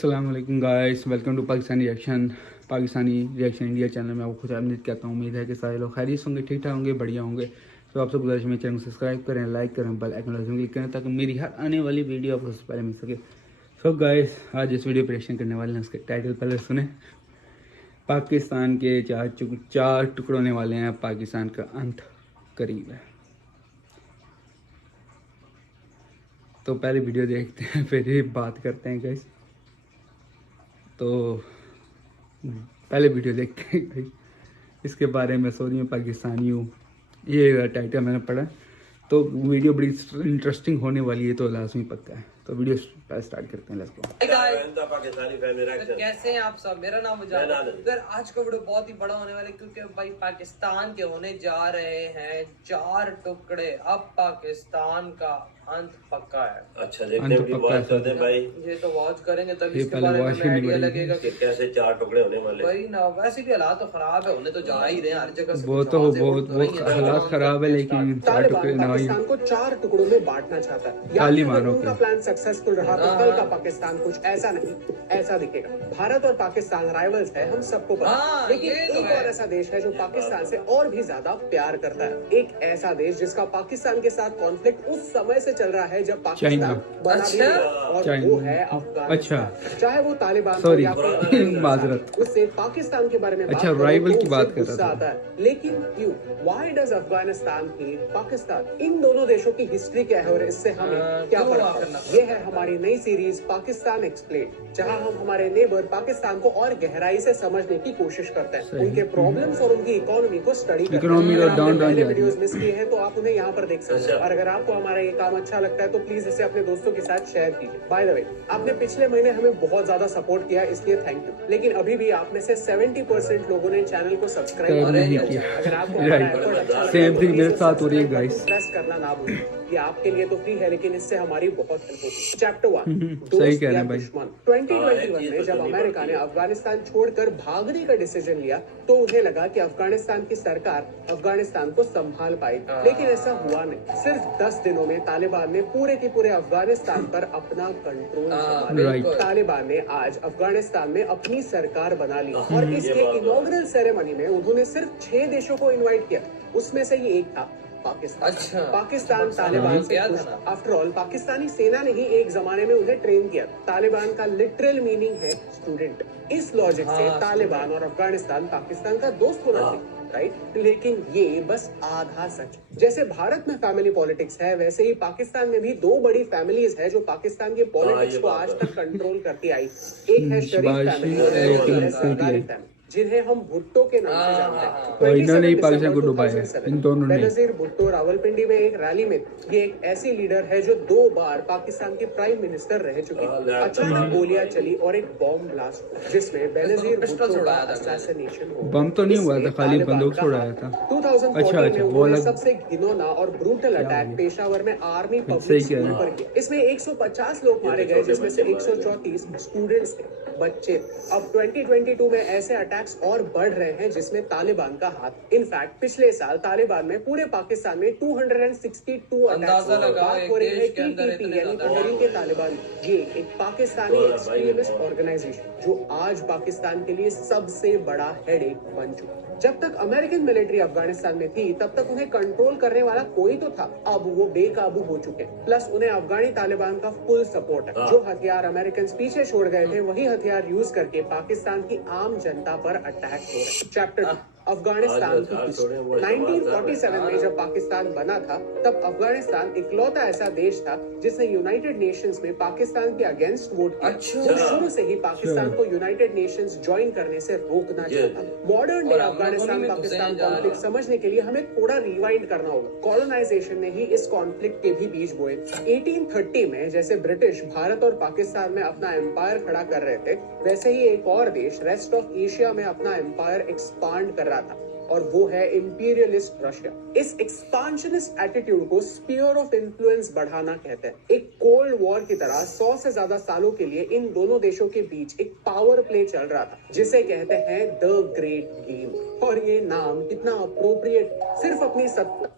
अस्सलाम वालेकुम guys, welcome to Pakistani reaction India channel में आपको खुश आमदीद कहता हूँ। उम्मीद है कि सारे लोग खैरियत होंगे, ठीक ठाक होंगे, बढ़िया होंगे। तो आपसे गुजारिश है चैनल को सब्सक्राइब करें, लाइक करें, बेल आइकन लाजमी क्लिक करें ताकि मेरी हर आने वाली वीडियो आपको सबसे पहले मिल सके। सो गाइस, आज इस वीडियो पर रिएक्शन करने वाले हैं, उसके टाइटल पहले सुने। पाकिस्तान के चार टुकड़े होने वाले हैं, पाकिस्तान का अंत करीब है। तो पहले वीडियो देखते हैं फिर ही बात करते हैं गाइस। तो पहले वीडियो देखते हैं भाई, इसके बारे में। सॉरी मैं पाकिस्तानी हूँ, ये टाइटल मैंने पढ़ा। तो वीडियो बड़ी इंटरेस्टिंग होने वाली है, तो लाजमी पक्का है। तो वीडियो स्टार्ट करते हैं, लेट्स गो। तो कैसे हैं आप सब? मेरा नाम मुजाहिद। आज का वीडियो बहुत ही बड़ा होने वाला है क्योंकि भाई पाकिस्तान के होने जा रहे हैं 4 टुकड़े। अब पाकिस्तान का अंत पक्का है। अच्छा, देखने की बात करते हैं भाई। ये तो वॉच करेंगे तब इसके बारे में आइडिया लगेगा कि कैसे 4 टुकड़े होने वाले। वही ना, वैसे भी हालात तो खराब है, होने तो जा ही रहे हैं हर जगह से। बहुत हालात खराब है, लेकिन 4 टुकड़े ना पाकिस्तान को 4 टुकड़ों में बांटना चाहता है। तालिबानों उनका प्लान सक्सेसफुल रहा तो कल का पाकिस्तान कुछ ऐसा नहीं ऐसा दिखेगा। भारत और पाकिस्तान राइवल्स है, हम सबको पता है। लेकिन एक और ऐसा देश है जो पाकिस्तान से और भी ज्यादा प्यार करता है। एक ऐसा देश जिसका पाकिस्तान के साथ कॉन्फ्लिक्ट उस समय से चल रहा है जब पाकिस्तान बना भी गया, और वो है अफगानिस्तान। अच्छा, चाहे वो तालिबान सॉरी माजरत, उससे पाकिस्तान के बारे में अच्छा राइवल की बात कर रहा था। लेकिन क्यों, why does Afghanistan hate Pakistan? इन दोनों देशों की हिस्ट्री क्या है और इससे हमें क्या फर्क पड़ता है? ये है हमारी नई सीरीज पाकिस्तान एक्सप्लेन, जहां हम हमारे नेबर पाकिस्तान को और गहराई से समझने की कोशिश करते हैं, उनके प्रॉब्लम्स और उनकी इकोनॉमी को स्टडी करते हैं। पहले वीडियोस मिस किए हैं तो आप उन्हें यहाँ पर देख सकते हैं। और अगर आपको हमारा ये काम अच्छा लगता है तो प्लीज इसे अपने दोस्तों के साथ शेयर कीजिए। बाय द वे, आपने पिछले महीने हमें बहुत ज्यादा सपोर्ट किया, इसलिए थैंक यू। लेकिन अभी भी आप में से 70% लोगों ने चैनल को सब्सक्राइब नहीं किया। अगर आपको हमारा एफर्ट अच्छा लगा सेम थिंग मेरे साथ हो रही है गाइस। प्रेस करना ना भूलें, ये आपके लिए तो फ्री है लेकिन इससे हमारी बहुत हेल्प होगी। चैप्टर 1, सही कह रहे हैं भाई। 2021 में जब अमेरिका ने अफगानिस्तान छोड़कर भागने का डिसीजन लिया तो उन्हें लगा कि अफगानिस्तान की सरकार अफगानिस्तान को संभाल पाएगी, लेकिन ऐसा हुआ नहीं। सिर्फ 10 दिनों में तालिबान ने पूरे के पूरे अफगानिस्तान पर अपना कंट्रोल संभाला। तालिबान ने आज अफगानिस्तान में अपनी सरकार बना ली और इसके इनॉग्रल सेरेमनी में उन्होंने सिर्फ 6 देशों को इन्वाइट किया, उसमें से ये एक था पाकिस्तान। अच्छा, पाकिस्तान तालिबान से आफ्टर ऑल पाकिस्तानी सेना ने ही एक जमाने में उन्हें ट्रेन किया। तालिबान का लिटरल मीनिंग है स्टूडेंट। इस लॉजिक से तालिबान और अफगानिस्तान पाकिस्तान का दोस्त होना चाहिए, राइट? लेकिन ये बस आधा सच। जैसे भारत में फैमिली पॉलिटिक्स है, वैसे ही पाकिस्तान में भी 2 बड़ी फैमिलीज है जो पाकिस्तान के पॉलिटिक्स को आज तक कंट्रोल करती आई। एक है शरीफ फैमिली और एक है सरदारी फैमिली, जिन्हें हम भुट्टो के नाम से जानते हैं। इन्होंने ही पाकिस्तान को डुबाया है, इन दोनों ने। बेनजीर भुट्टो रावलपिंडी में एक रैली में, ये एक ऐसी लीडर है जो 2 बार पाकिस्तान की प्राइम मिनिस्टर रह चुकी है। अचानक गोलियां चली और एक बॉम्ब ब्लास्ट हुआ जिसमें बेनजीर भुट्टो का असैसिनेशन हुआ। बम तो नहीं हुआ था, खाली बंदूक छोड़ाया था। 2014 में उन्होंने सबसे घिनौना और ब्रूटल अटैक पेशावर में आर्मी पब्लिक स्कूल पर किया। इसमें 150 लोग मारे गए, जिसमें से 134 स्टूडेंट्स थे, बच्चे। अब 2022 में ऐसे अटैक्स और बढ़ रहे हैं जिसमें तालिबान का हाथ। इनफैक्ट पिछले साल तालिबान में पूरे पाकिस्तान में 262 अटैक्स हो रहे हैं। टीटीपी यानी तहरीक तालिबान, ये एक पाकिस्तानी एक्सट्रीमिस्ट ऑर्गेनाइजेशन जो आज पाकिस्तान के लिए सबसे बड़ा हेडेक बन चुका है। जब तक अमेरिकन मिलिट्री अफगानिस्तान में थी तब तक उन्हें कंट्रोल करने वाला कोई तो था, अब वो बेकाबू हो चुके हैं। प्लस उन्हें अफगानी तालिबान का फुल सपोर्ट है। जो हथियार अमेरिकन पीछे छोड़ गए थे वही हथियार यूज करके पाकिस्तान की आम जनता पर अटैक हो रहे हैं। चैप्टर 2, अफगानिस्तान की हिस्ट्री। 1947 में जब पाकिस्तान बना था तब अफगानिस्तान इकलौता ऐसा देश था जिसने यूनाइटेड नेशंस में पाकिस्तान के अगेंस्ट वोट किया। वो शुरू से ही पाकिस्तान को यूनाइटेड नेशंस ज्वाइन करने से रोकना चाहता। Modern day Afghanistan Pakistan conflict समझने के लिए हमें थोड़ा रिवाइंड करना होगा। कॉलोनाइजेशन ने ही इस कॉन्फ्लिक्ट के भी बीज बोए। 1830 में जैसे ब्रिटिश भारत और पाकिस्तान में अपना एम्पायर खड़ा कर रहे थे, वैसे ही एक और देश रेस्ट ऑफ एशिया में अपना एम्पायर एक्सपांड कर रहा था, और वो है इंपीरियलिस्ट रशिया। इस एक्सपांशनिस्ट एटीट्यूड को स्फीयर ऑफ इन्फ्लुएंस बढ़ाना कहते हैं। एक कोल्ड वॉर की तरह 100 से ज्यादा सालों के लिए इन दोनों देशों के बीच एक पावर प्ले चल रहा था जिसे कहते हैं द ग्रेट गेम। और ये नाम कितना अप्रोप्रिएट, सिर्फ अपनी सत्ता।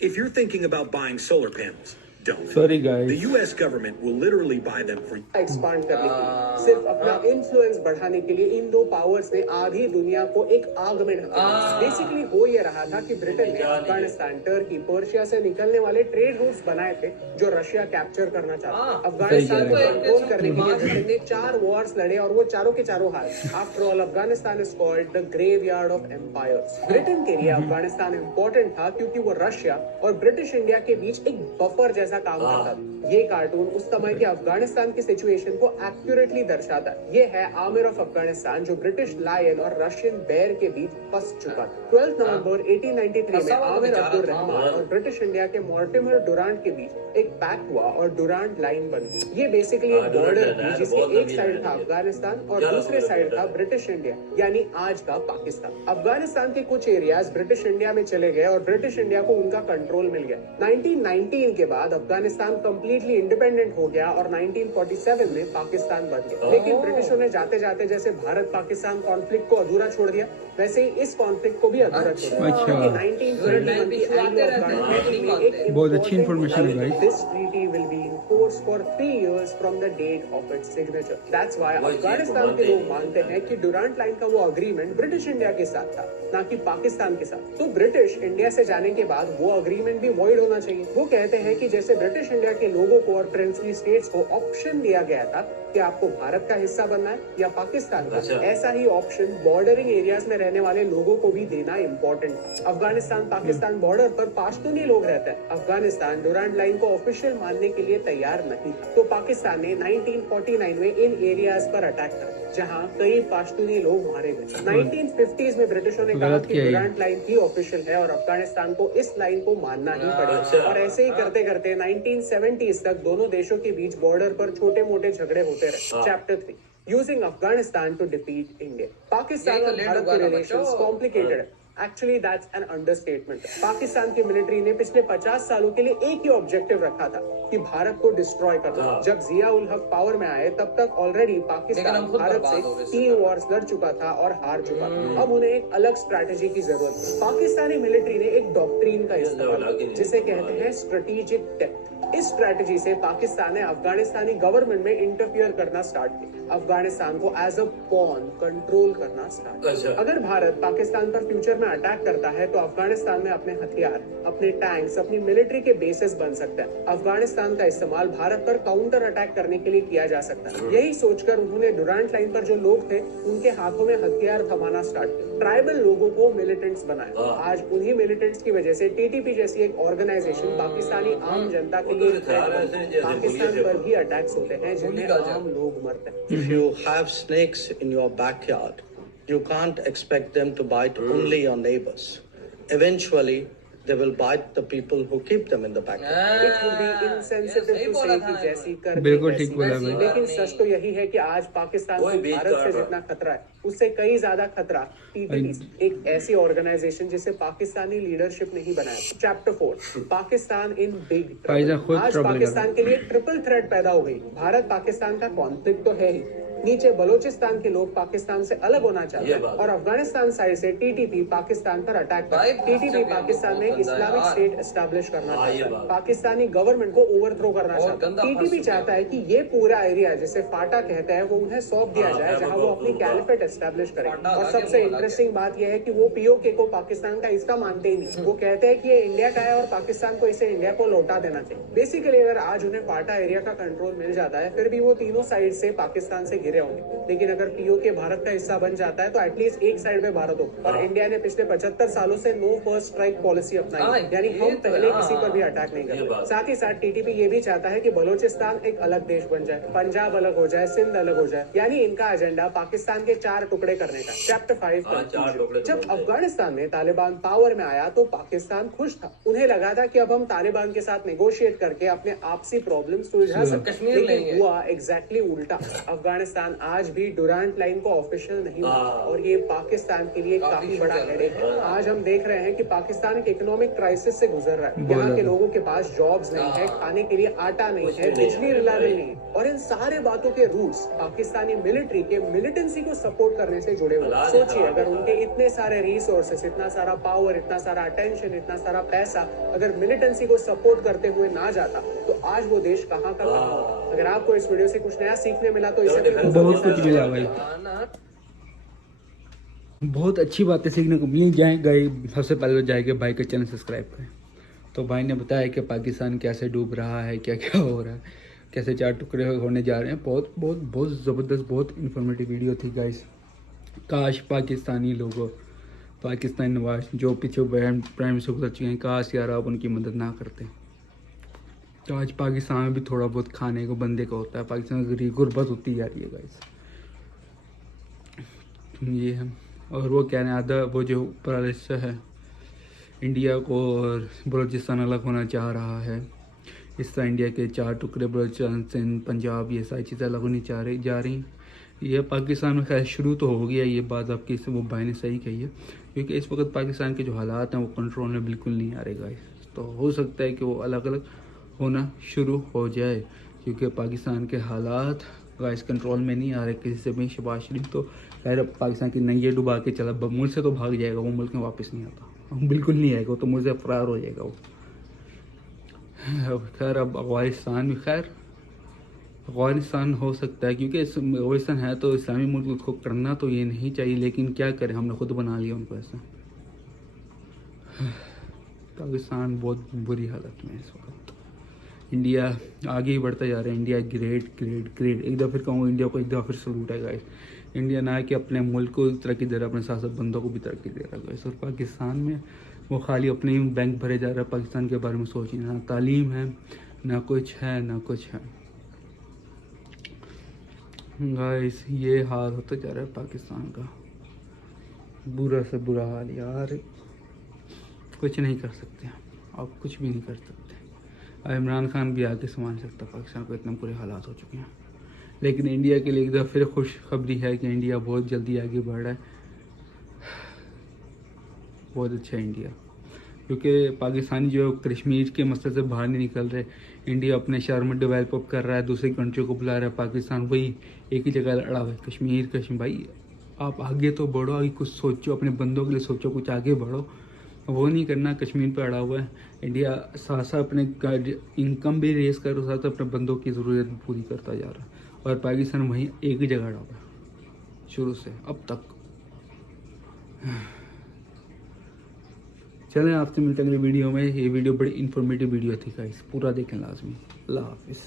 If you're thinking about buying solar panels, don't. Sorry The guys. U.S. government will literally buy them for expand करने के लिए, सिर्फ अपना इन्फ्लुएंस बढ़ाने के लिए इन दो पावर्स ने आधी दुनिया को एक आग में ढका दिया। बेसिकली हो ये रहा था कि ब्रिटेन ने अफगानिस्तान, टर्की, पर्शिया से निकलने वाले ट्रेड रूट्स बनाए थे जो रशिया कैप्चर करना चाहता था। अफगानिस्तान को कंट्रोल करने के लिए ब्रिटेन ने 4 वॉर्स लड़े और वो चारों के चारों हारे। After all Afghanistan is called the graveyard of empires. Britain के लिए अफगानिस्तान इंपॉर्टेंट था क्योंकि वो रशिया और ब्रिटिश इंडिया के बीच एक बफर जैसा काम करता था। ये कार्टून उस समय के अफगानिस्तान की सिचुएशन को एक्यूरेटली दर्शाता है। ये है आमिर ऑफ अफगानिस्तान जो ब्रिटिश लायन और रशियन बेयर के बीच फंस चुका था। 12 नवंबर 1893 में आमिर अब्दुल रहमान और ब्रिटिश इंडिया के मॉर्टिमर डुरांट के बीच एक पैक्ट हुआ और डुरांट लाइन बनी। ये बेसिकली एक बॉर्डर थी जिसके एक साइड था अफगानिस्तान और दूसरे साइड था ब्रिटिश इंडिया, यानी आज का पाकिस्तान। अफगानिस्तान के कुछ एरियाज ब्रिटिश इंडिया में चले गए और ब्रिटिश इंडिया को उनका कंट्रोल मिल गया। 1919 के बाद अफगानिस्तान कंप्लीटली इंडिपेंडेंट हो गया और 1947 में पाकिस्तान बन गया। लेकिन ब्रिटिशों ने जाते जाते जैसे भारत पाकिस्तान कॉन्फ्लिक्ट को अधूरा छोड़ दिया, वैसे ही इस कॉन्फ्लिक्ट को भी अधूरा छोड़ दिया। अच्छा। 1921 की एंग्लो-अफगान ट्रीटी में एक बहुत अच्छी इन्फॉर्मेशन है भाई। This treaty will be in force for 3 years from the date of its signature. That's why Afghanistan के लोग मानते हैं कि डुरांट लाइन का वो अग्रीमेंट ब्रिटिश इंडिया के साथ था, ना कि पाकिस्तान के साथ। तो ब्रिटिश इंडिया से जाने के बाद वो अग्रीमेंट भी वॉइड होना चाहिए। वो कहते हैं कि जैसे ब्रिटिश इंडिया के लोगों को और प्रिंसली स्टेट्स को ऑप्शन दिया गया था कि आपको भारत का हिस्सा बनना है या पाकिस्तान का, ऐसा ही ऑप्शन बॉर्डरिंग एरियाज में रहने वाले लोगों को भी देना इम्पोर्टेंट था। अफगानिस्तान पाकिस्तान बॉर्डर पर पाश्तूनी लोग रहते हैं। अफगानिस्तान डुरांट लाइन को ऑफिशियल मानने के लिए तैयार नहीं था, तो पाकिस्तान ने 1949 में इन एरियाज पर अटैक कर जहां कई पाश्तूनी लोग मारे गए। 1950s में ब्रिटिशों ने कहा कि डुरांट लाइन ही ऑफिशियल है और अफगानिस्तान को इस लाइन को मानना ही पड़ेगा। और ऐसे ही करते करते 1970s तक दोनों देशों के बीच बॉर्डर पर छोटे मोटे झगड़े होते रहे। Chapter 3 using Afghanistan to defeat India. Pakistan और भारत के रिलेशंस कॉम्प्लिकेटेड है। Actually that's an understatement. Pakistan की मिलिट्री ने पिछले 50 सालों के लिए एक ही ऑब्जेक्टिव रखा था कि भारत को डिस्ट्रॉय करना। जब जिया उल हक पावर में आए तब तक ऑलरेडी पाकिस्तान भारत से 3 वॉर्स लड़ चुका था और हार चुका था। अब उन्हें एक अलग स्ट्रैटेजी की जरूरत है। पाकिस्तानी मिलिट्री ने एक डॉक्ट्रीन का इस्तेमाल किया जिसे कहते हैं स्ट्रेटेजिक डेप्थ। इस स्ट्रैटेजी से पाकिस्तान ने अफगानिस्तानी गवर्नमेंट में इंटरफियर करना स्टार्ट किया, अफगानिस्तान को एज अ पॉन कंट्रोल करना स्टार्ट किया। अगर भारत पाकिस्तान पर फ्यूचर में अटैक करता है तो अफगानिस्तान में अपने हथियार, अपने टैंक्स, अपनी मिलिट्री के बेसेस बन सकते हैं। अफगानिस्तान का इस्तेमाल भारत पर काउंटर अटैक करने के लिए किया जा सकता है। यही सोचकर उन्होंने डुरांट लाइन पर जो लोग थे उनके हाथों में हथियार थमाना स्टार्ट किया। ट्राइबल लोगों को मिलिटेंट्स बनाया। आज उन्हीं मिलिटेंट्स की वजह से टीटीपी जैसी एक ऑर्गेनाइजेशन पाकिस्तानी आम जनता के लिए पाकिस्तान पर भी अटैक्स होते हैं जिनमें आम लोग मरते हैं। If you have snakes in your backyard, you can't expect them to bite only your neighbors. Eventually, they will bite the people who keep them in the backyard. It would be insensitive to say कि जैसी कर बिल्कुल ठीक बोला भाई। लेकिन सच तो यही है कि आज पाकिस्तान को भारत से जितना खतरा है उससे कई ज्यादा खतरा टीटीपी, एक ऐसी ऑर्गेनाइजेशन जिसे पाकिस्तानी लीडरशिप नहीं बनाया। Chapter 4 Pakistan in big trouble. आज पाकिस्तान के लिए ट्रिपल थ्रेट पैदा हो गई। भारत पाकिस्तान का कॉन्फ्लिक्ट तो है ही, नीचे बलोचिस्तान के लोग पाकिस्तान से अलग होना चाहते हैं और अफगानिस्तान साइड से टीटीपी पाकिस्तान पर अटैक कर टीटीपी पाकिस्तान में इस्लामिक स्टेट एस्टैब्लिश करना चाहता है, पाकिस्तानी गवर्नमेंट को ओवरथ्रो करना चाहता है। टीटीपी चाहता है कि ये पूरा एरिया जिसे फाटा कहते हैं वो उन्हें सौंप दिया जाए जहां वो अपनी कैलिफेट एस्टैब्लिश करे। और सबसे इंटरेस्टिंग बात यह है कि वो पीओके को पाकिस्तान का हिस्सा मानते ही नहीं। वो कहते हैं कि ये इंडिया का है और पाकिस्तान को इसे इंडिया को लौटा देना चाहिए। बेसिकली अगर आज उन्हें फाटा एरिया का कंट्रोल मिल जाता है फिर भी वो तीनों साइड से पाकिस्तान से घिरे होंगे, लेकिन अगर पीओके भारत का हिस्सा बन जाता है तो एटलीस्ट एक साइड में भारत हो। और इंडिया ने पिछले 75 सालों से नो फर्स्ट स्ट्राइक पॉलिसी अपनाई, यानी हम पहले किसी पर भी अटैक नहीं करते। साथ ही साथ टीटीपी ये भी चाहता है कि बलोचिस्तान एक अलग देश बन जाए, पंजाब अलग हो जाए, सिंध अलग हो जाए, यानी इनका एजेंडा पाकिस्तान के 4 टुकड़े करने का। चैप्टर 5 जब अफगानिस्तान में तालिबान पावर में आया तो पाकिस्तान खुश था। उन्हें लगा था कि अब हम तालिबान के साथ नेगोशिएट करके अपने आपसी प्रॉब्लम सुलझा सकते हैं, लेकिन हुआ एग्जैक्टली उल्टा। अफगानिस्तान आज भी डुरांट लाइन को ऑफिशियल नहीं मानता और ये पाकिस्तान के लिए काफी बड़ा हेडेक है। आज हम देख रहे हैं कि पाकिस्तान एक इकोनॉमिक क्राइसिस से गुजर रहा है। यहाँ के लोगों के पास जॉब्स नहीं है, खाने के लिए आटा नहीं है, बिजली रिलायबल नहीं है और इन सारे बातों के रूट्स पाकिस्तानी मिलिट्री के मिलिटेंसी को सपोर्ट करने से जुड़े हुए। सोचिए अगर उनके इतने सारे रिसोर्सेस, इतना सारा पावर, इतना सारा अटेंशन, इतना सारा पैसा अगर मिलिटेंसी को सपोर्ट करते हुए ना जाता तो आज वो देश कहाँ का कहाँ होता। अगर आपको इस वीडियो से कुछ नया सीखने मिला तो इसे बहुत कुछ मिला भाई, बहुत अच्छी बातें सीखने को मिली। गए सबसे पहले जाएंगे भाई का चैनल सब्सक्राइब करें। तो भाई ने बताया कि पाकिस्तान कैसे डूब रहा है, क्या क्या हो रहा है, कैसे 4 टुकड़े होने जा रहे हैं। बहुत बहुत बहुत ज़बरदस्त, बहुत इन्फॉर्मेटिव वीडियो थी गाइस। काश पाकिस्तानी लोगों, पाकिस्तानी नवाज जो पीछे प्राइम मिनिस्टर गुजर चुके हैं, काश यार आप उनकी मदद ना करते। तो आज पाकिस्तान में भी थोड़ा बहुत खाने को बंदे का होता है। पाकिस्तान में गरीब गुर्बत होती जा रही है गाइस, ये है। और वो कह रहे हैं आधा वो जो ऊपर वाला हिस्सा है इंडिया को और बलूचिस्तान अलग होना चाह रहा है। इस तरह इंडिया के 4 टुकड़े बलूचिस्तान, सिंध, पंजाब, ये सारी चीज़ें अलग होनी जा रही। ये पाकिस्तान में खैर शुरू तो हो गया, ये बात आपकी वो भाई ने सही कही है, क्योंकि इस वक्त पाकिस्तान के जो हालात हैं वो कंट्रोल में बिल्कुल नहीं आ रहे गाइस। तो हो सकता है कि वो अलग अलग होना शुरू हो जाए, क्योंकि पाकिस्तान के हालात गाइस कंट्रोल में नहीं आ रहे किसी से भी। शहबाज शरीफ तो खैर पाकिस्तान की नंगे डुबा के चला, मुल्क से तो भाग जाएगा, वो मुल्क में वापस नहीं आता, बिल्कुल नहीं आएगा, तो मुझे फरार हो जाएगा वो। खैर अब अफगानिस्तान भी, खैर अफगानिस्तान हो सकता है, क्योंकि अफगानिस्तान है तो इस्लामी मुल्क, उसको करना तो ये नहीं चाहिए, लेकिन क्या करें, हमने खुद बना लिया उनको ऐसा। पाकिस्तान बहुत बुरी हालत में है इस वक्त। इंडिया आगे ही बढ़ता जा रहा है। इंडिया ग्रेट ग्रेट ग्रेट, एक दफ़ा फिर कहूँगा इंडिया को, एक दफ़ा फिर सलूट है गाइस। इंडिया ना कि अपने मुल्क को तरक्की दे रहा है, अपने साथ साथ बंदों को भी तरक्की दे रहा है गाइस। और पाकिस्तान में वो खाली अपने ही बैंक भरे जा रहा है, पाकिस्तान के बारे में सोच नहीं, ना तालीम है, ना कुछ है, ना कुछ है गाइस। ये हाल होता जा रहा है पाकिस्तान का, बुरा से बुरा हाल यार। कुछ नहीं कर सकते आप, कुछ भी नहीं कर सकते। इमरान खान भी आके संभाल सकता पाकिस्तान को, इतने बुरे हालात हो चुके हैं। लेकिन इंडिया के लिए एक दफ़ा फिर खुशखबरी है कि इंडिया बहुत जल्दी आगे बढ़ रहा है, बहुत अच्छा है इंडिया, क्योंकि पाकिस्तानी जो कश्मीर के मसले से बाहर नहीं निकल रहे। इंडिया अपने शहर में डेवलप कर रहा है, दूसरी कंट्री को बुला रहा है। पाकिस्तान वही एक ही जगह लड़ा हुआ है, कश्मीर। भाई आप आगे तो बढ़ो, आगे कुछ सोचो, अपने बंदों के लिए सोचो, कुछ आगे बढ़ो। वो नहीं करना, कश्मीर पे अड़ा हुआ है। इंडिया साथ साथ अपने इनकम भी रेस कर रहा है, साथ अपने बंदों की ज़रूरत पूरी करता जा रहा है। और पाकिस्तान वहीं एक ही जगह अड़ा हुआ है शुरू से अब तक। चलें आपसे मिलते अगले वीडियो में। ये वीडियो बड़ी इन्फॉर्मेटिव वीडियो थी गाइस, पूरा देखें लाजमी। अल्लाह हाफिज़।